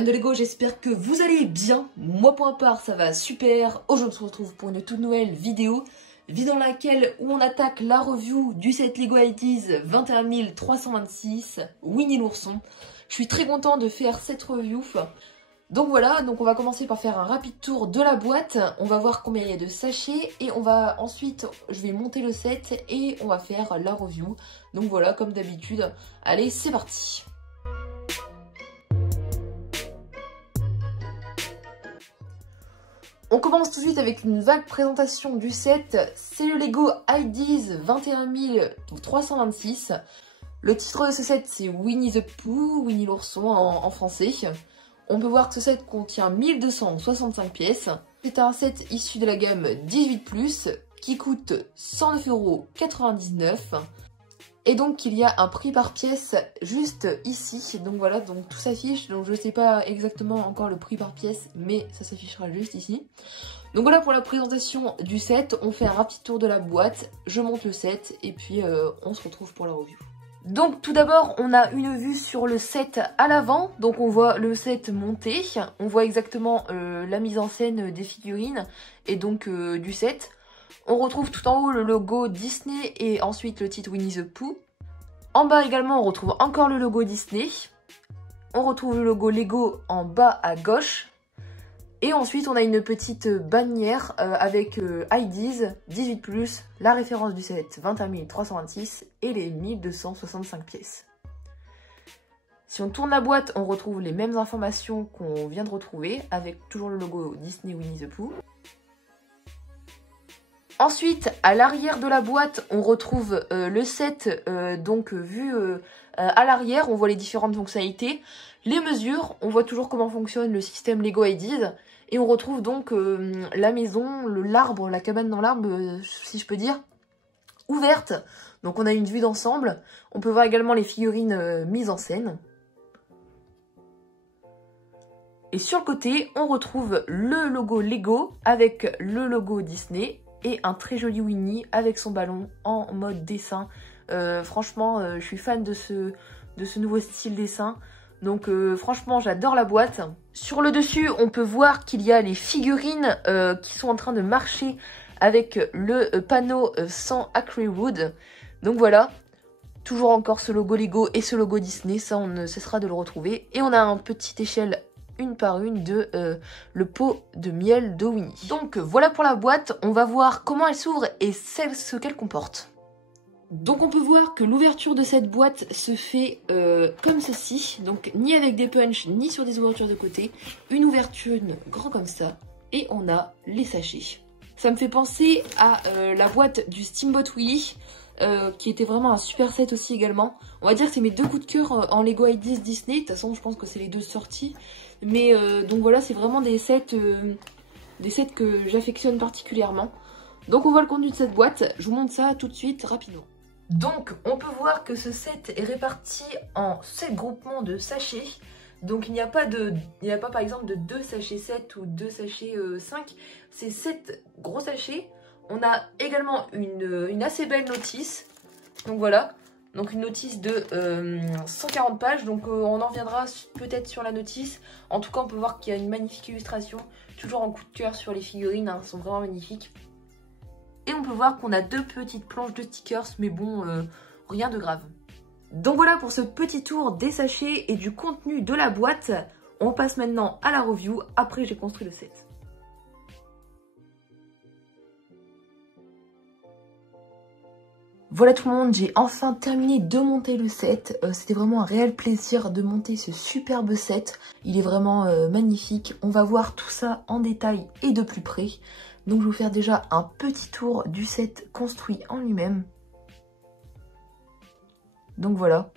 fans de Lego, j'espère que vous allez bien. Moi pour ma part ça va super. Aujourd'hui on se retrouve pour une toute nouvelle vidéo dans laquelle on attaque la review du set Lego Ideas 21326 Winnie l'ourson. Je suis très content de faire cette review. Donc voilà, donc on va commencer par faire un rapide tour de la boîte. On va voir combien il y a de sachets et on va ensuite, je vais monter le set et on va faire la review. Donc voilà, comme d'habitude. Allez, c'est parti. On commence tout de suite avec une vague présentation du set. C'est le Lego Ideas 21326. Le titre de ce set c'est Winnie the Pooh, Winnie l'ourson en français. On peut voir que ce set contient 1265 pièces. C'est un set issu de la gamme 18+, qui coûte 109,99 €. Et donc il y a un prix par pièce juste ici. Donc voilà, donc tout s'affiche. Donc je ne sais pas exactement encore le prix par pièce, mais ça s'affichera juste ici. Donc voilà pour la présentation du set. On fait un rapide tour de la boîte. Je monte le set et puis on se retrouve pour la review. Donc tout d'abord on a une vue sur le set à l'avant, donc on voit le set monté, on voit exactement la mise en scène des figurines et donc du set. On retrouve tout en haut le logo Disney et ensuite le titre Winnie the Pooh. En bas également on retrouve encore le logo Disney. On retrouve le logo Lego en bas à gauche. Et ensuite on a une petite bannière avec Ideas 18+, la référence du set 21326 et les 1265 pièces. Si on tourne la boîte, on retrouve les mêmes informations qu'on vient de retrouver avec toujours le logo Disney Winnie the Pooh. Ensuite, à l'arrière de la boîte, on retrouve le set donc vu à l'arrière, on voit les différentes fonctionnalités, les mesures, on voit toujours comment fonctionne le système Lego Ideas. Et on retrouve donc la maison, l'arbre, la cabane dans l'arbre, si je peux dire, ouverte. Donc on a une vue d'ensemble. On peut voir également les figurines mises en scène. Et sur le côté, on retrouve le logo Lego avec le logo Disney et un très joli Winnie avec son ballon en mode dessin. Franchement, je suis fan de ce nouveau style dessin. Donc franchement j'adore la boîte. Sur le dessus on peut voir qu'il y a les figurines qui sont en train de marcher avec le panneau sans Acrywood. Donc voilà, toujours encore ce logo Lego et ce logo Disney, ça on ne cessera de le retrouver. Et on a un petite échelle une par une de le pot de miel de Winnie. Donc voilà pour la boîte, on va voir comment elle s'ouvre et ce qu'elle comporte. Donc on peut voir que l'ouverture de cette boîte se fait comme ceci, donc ni avec des punches ni sur des ouvertures de côté, une ouverture grand comme ça, et on a les sachets. Ça me fait penser à la boîte du Steamboat Willie, qui était vraiment un super set aussi également. On va dire que c'est mes deux coups de cœur en Lego Ideas Disney, de toute façon je pense que c'est les deux sorties, mais donc voilà c'est vraiment des sets que j'affectionne particulièrement. Donc on voit le contenu de cette boîte, je vous montre ça tout de suite rapidement. Donc on peut voir que ce set est réparti en 7 groupements de sachets. Donc il n'y a pas par exemple de 2 sachets 7 ou 2 sachets 5. C'est 7 gros sachets. On a également une assez belle notice. Donc voilà. Donc une notice de 140 pages. Donc on en reviendra peut-être sur la notice. En tout cas on peut voir qu'il y a une magnifique illustration. Toujours en coup de cœur sur les figurines. Elles sont vraiment magnifiques. Et on peut voir qu'on a 2 petites planches de stickers, mais bon, rien de grave. Donc voilà pour ce petit tour des sachets et du contenu de la boîte. On passe maintenant à la review, après j'ai construit le set. Voilà tout le monde, j'ai enfin terminé de monter le set. C'était vraiment un réel plaisir de monter ce superbe set. Il est vraiment magnifique. On va voir tout ça en détail et de plus près. Donc je vais vous faire déjà un petit tour du set construit en lui-même. Donc voilà.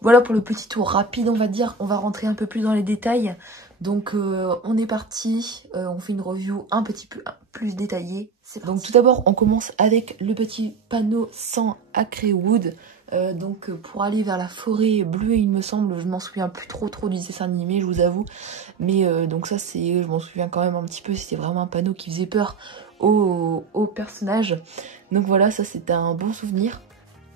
Voilà pour le petit tour rapide on va dire. On va rentrer un peu plus dans les détails. Donc on est parti. On fait une review un petit peu plus détaillée. Donc tout d'abord on commence avec le petit panneau sans Acrywood. Donc pour aller vers la forêt bleue il me semble, je m'en souviens plus trop du dessin animé je vous avoue, mais donc ça c'est, je m'en souviens quand même un petit peu, c'était vraiment un panneau qui faisait peur aux personnages, donc voilà ça c'était un bon souvenir.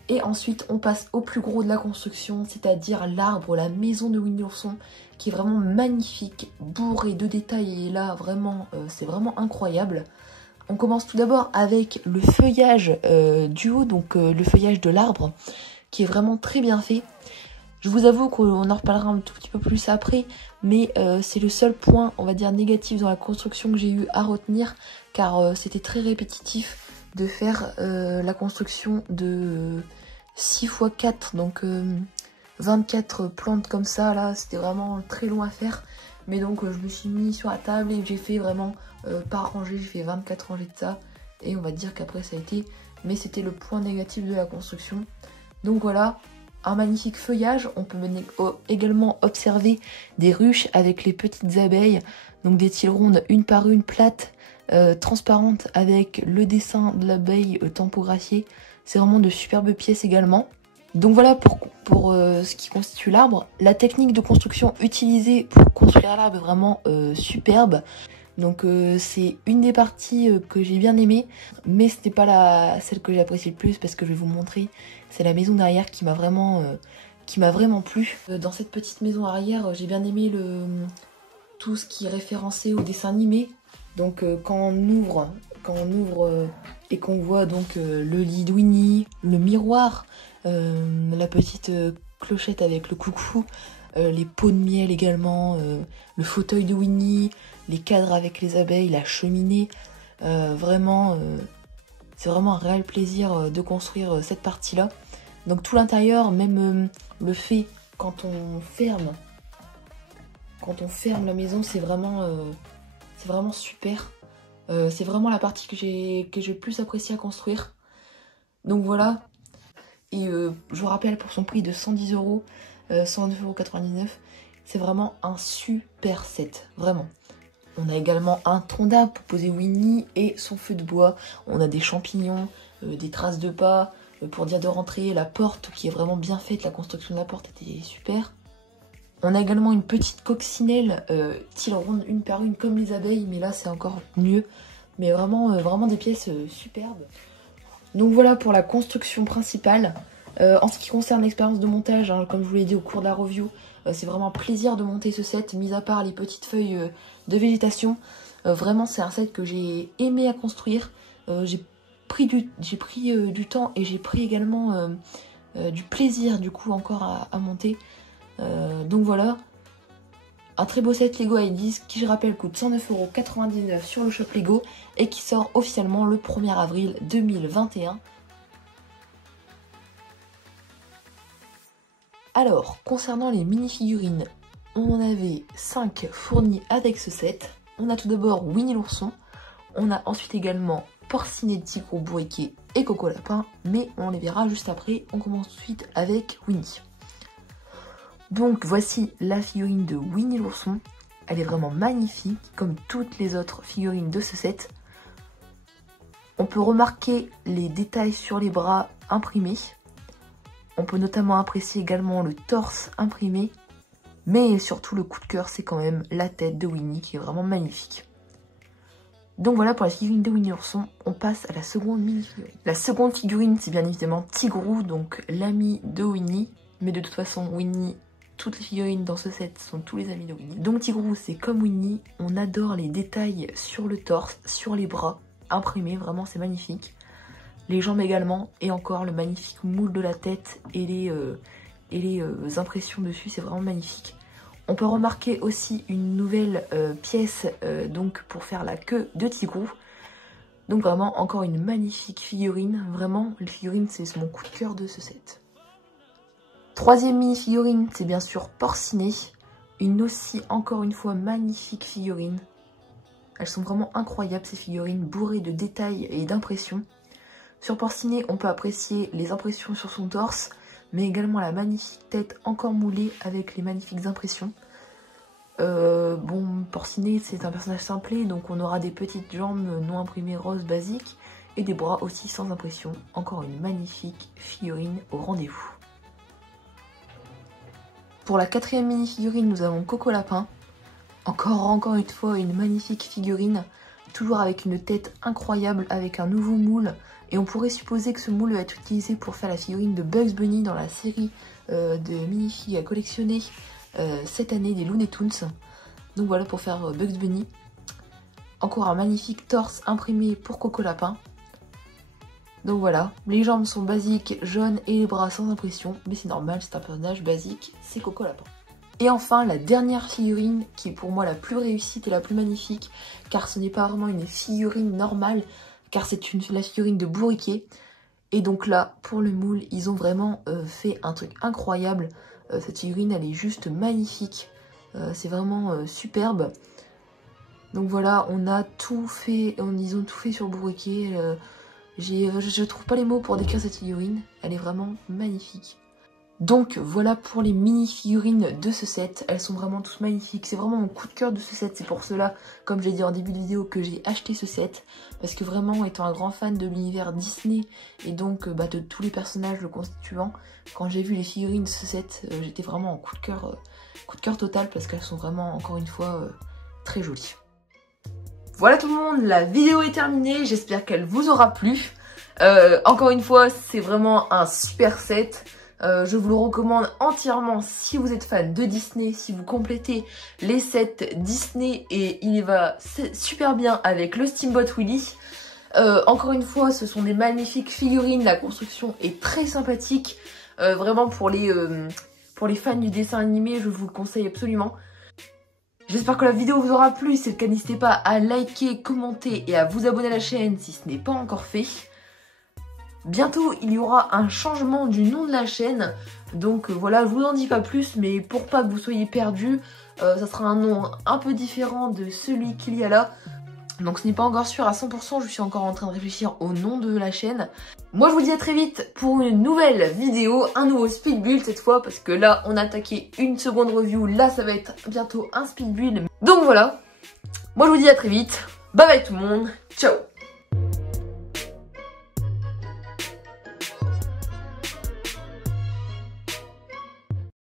Et ensuite on passe au plus gros de la construction, c'est-à-dire l'arbre, la maison de Winnie l'ourson, qui est vraiment magnifique, bourré de détails, et là vraiment c'est vraiment incroyable. On commence tout d'abord avec le feuillage du haut, donc le feuillage de l'arbre, qui est vraiment très bien fait. Je vous avoue qu'on en reparlera un tout petit peu plus après, mais c'est le seul point, on va dire, négatif dans la construction que j'ai eu à retenir, car c'était très répétitif de faire la construction de 6 x 4, donc 24 plantes comme ça, là, c'était vraiment très long à faire. Mais donc je me suis mis sur la table et j'ai fait vraiment par rangée, j'ai fait 24 rangées de ça. Et on va dire qu'après ça a été, mais c'était le point négatif de la construction. Donc voilà, un magnifique feuillage. On peut également observer des ruches avec les petites abeilles, donc des tiles rondes une par une, plates, transparentes, avec le dessin de l'abeille tampographié. C'est vraiment de superbes pièces également. Donc voilà pour ce qui constitue l'arbre. La technique de construction utilisée pour construire l'arbre est vraiment superbe. Donc c'est une des parties que j'ai bien aimée, mais ce n'est pas celle que j'ai appréciée le plus, parce que je vais vous montrer, c'est la maison derrière qui m'a vraiment plu. Dans cette petite maison arrière, j'ai bien aimé tout ce qui est référencé au dessin animé. Donc quand on ouvre et qu'on voit donc le lit de Winnie, le miroir, la petite clochette avec le coucou, les pots de miel également, le fauteuil de Winnie, les cadres avec les abeilles, la cheminée, vraiment c'est vraiment un réel plaisir de construire cette partie-là. Donc tout l'intérieur, même le fait quand on ferme la maison, c'est vraiment super. C'est vraiment la partie que j'ai le plus apprécié à construire. Donc voilà. Et je vous rappelle, pour son prix de 110 €, 109,99 €, c'est vraiment un super set, vraiment. On a également un tronc d'arbre pour poser Winnie et son feu de bois. On a des champignons, des traces de pas pour dire de rentrer. La porte qui est vraiment bien faite, la construction de la porte était super. On a également une petite coccinelle, tile ronde une par une comme les abeilles, mais là c'est encore mieux. Mais vraiment des pièces superbes. Donc voilà pour la construction principale. En ce qui concerne l'expérience de montage, hein, comme je vous l'ai dit au cours de la review, c'est vraiment un plaisir de monter ce set, mis à part les petites feuilles de végétation. Vraiment c'est un set que j'ai aimé à construire. J'ai pris du temps, et j'ai pris également du plaisir du coup encore à monter. Donc voilà, un très beau set Lego Ideas qui, je rappelle, coûte 109,99 € sur le shop Lego et qui sort officiellement le 1er avril 2021. Alors, concernant les mini-figurines, on en avait 5 fournies avec ce set. On a tout d'abord Winnie l'ourson, on a ensuite également Porcinet, Tigrou, Bourriquet et Coco Lapin, mais on les verra juste après. On commence tout de suite avec Winnie. Donc voici la figurine de Winnie l'ourson. Elle est vraiment magnifique, comme toutes les autres figurines de ce set. On peut remarquer les détails sur les bras imprimés. On peut notamment apprécier également le torse imprimé. Mais surtout le coup de cœur, c'est quand même la tête de Winnie qui est vraiment magnifique. Donc voilà pour la figurine de Winnie l'ourson. On passe à la seconde mini-figurine. La seconde figurine, c'est bien évidemment Tigrou, donc l'ami de Winnie. Mais de toute façon, Winnie, toutes les figurines dans ce set sont tous les amis de Winnie. Donc Tigrou, c'est comme Winnie, on adore les détails sur le torse, sur les bras, imprimés, vraiment c'est magnifique. Les jambes également, et encore le magnifique moule de la tête et les impressions dessus, c'est vraiment magnifique. On peut remarquer aussi une nouvelle pièce donc pour faire la queue de Tigrou. Donc vraiment encore une magnifique figurine, vraiment les figurines c'est mon coup de cœur de ce set. Troisième mini figurine, c'est bien sûr Porcinet, une aussi encore une fois magnifique figurine. Elles sont vraiment incroyables ces figurines, bourrées de détails et d'impressions. Sur Porcinet, on peut apprécier les impressions sur son torse, mais également la magnifique tête encore moulée avec les magnifiques impressions. Bon, Porcinet, c'est un personnage simplé, donc on aura des petites jambes non imprimées roses basiques et des bras aussi sans impression. Encore une magnifique figurine au rendez-vous. Pour la quatrième mini-figurine, nous avons Coco Lapin. Encore une fois, une magnifique figurine, toujours avec une tête incroyable, avec un nouveau moule. Et on pourrait supposer que ce moule va être utilisé pour faire la figurine de Bugs Bunny dans la série de mini-figs à collectionner cette année des Looney Tunes. Donc voilà pour faire Bugs Bunny. Encore un magnifique torse imprimé pour Coco Lapin. Donc voilà, les jambes sont basiques, jaunes et les bras sans impression. Mais c'est normal, c'est un personnage basique, c'est Coco Lapin. Et enfin, la dernière figurine qui est pour moi la plus réussite et la plus magnifique, car ce n'est pas vraiment une figurine normale, car c'est la figurine de Bourriquet. Et donc là, pour le moule, ils ont vraiment fait un truc incroyable. Cette figurine, elle est juste magnifique. C'est vraiment superbe. Donc voilà, on a tout fait, ils ont tout fait sur Bourriquet. Je trouve pas les mots pour décrire cette figurine, elle est vraiment magnifique. Donc voilà pour les mini figurines de ce set, elles sont vraiment toutes magnifiques, c'est vraiment mon coup de cœur de ce set, c'est pour cela, comme j'ai dit en début de vidéo, que j'ai acheté ce set, parce que vraiment étant un grand fan de l'univers Disney, et donc de tous les personnages le constituant, quand j'ai vu les figurines de ce set, j'étais vraiment en coup de cœur total, parce qu'elles sont vraiment, encore une fois, très jolies. Voilà tout le monde, la vidéo est terminée, j'espère qu'elle vous aura plu. Encore une fois, c'est vraiment un super set. Je vous le recommande entièrement si vous êtes fan de Disney, si vous complétez les sets Disney et il va super bien avec le Steamboat Willie. Encore une fois, ce sont des magnifiques figurines, la construction est très sympathique. Vraiment pour les fans du dessin animé, je vous le conseille absolument. J'espère que la vidéo vous aura plu, si c'est le cas n'hésitez pas à liker, commenter et à vous abonner à la chaîne si ce n'est pas encore fait. Bientôt, il y aura un changement du nom de la chaîne. Donc voilà, je vous en dis pas plus, mais pour pas que vous soyez perdus, ça sera un nom un peu différent de celui qu'il y a là. Donc ce n'est pas encore sûr à 100%, je suis encore en train de réfléchir au nom de la chaîne. Moi je vous dis à très vite pour une nouvelle vidéo, un nouveau speed build cette fois, parce que là on a attaqué une seconde review, là ça va être bientôt un speed build. Donc voilà, moi je vous dis à très vite, bye bye tout le monde, ciao.